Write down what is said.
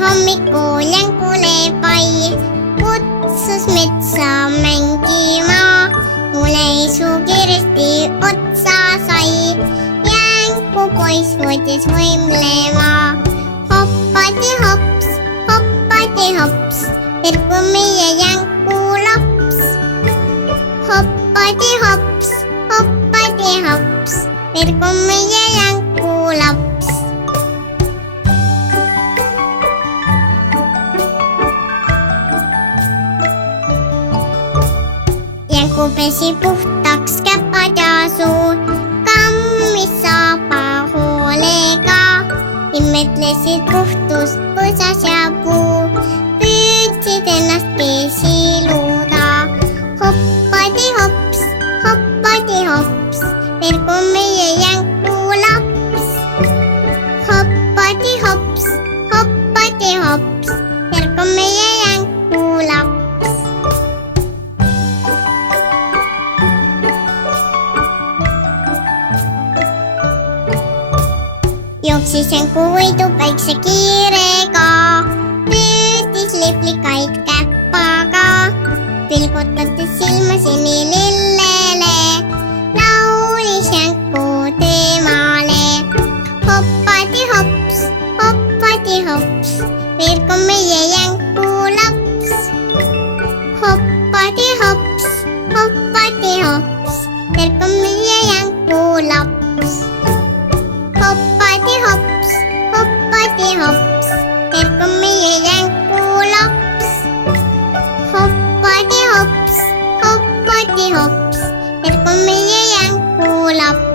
hommikul jänkule pai, kutsus metsa mängima. Mule su kiiresti otsa sai, jänku poiss võttis võimlema. Hoppati hops, tergu meie jänku laps. Hoppati hops, tergu meie jänku laps. Jänku pesi puhtaks käpad ja suu, kammis saaba hoolega. Imetlesid puhtust põsas ja puu, püüdsid ennastki siluda. Hoppati hops, tergu meie jänku laps. Hoppati hops, tergu meie jänku laps. Jooksis jänku võidu väikse kiirega, püüdis liplikaid käppaga, pilgutates silmaseni lillele, laulis jänku temale. Hoppati hops, tergu meie jänku laps. Hoppati hops, tergu meie jänku laps. Hoppati hops, tergu meie jänku laps. Hoppati hops, tergu meie jänku laps.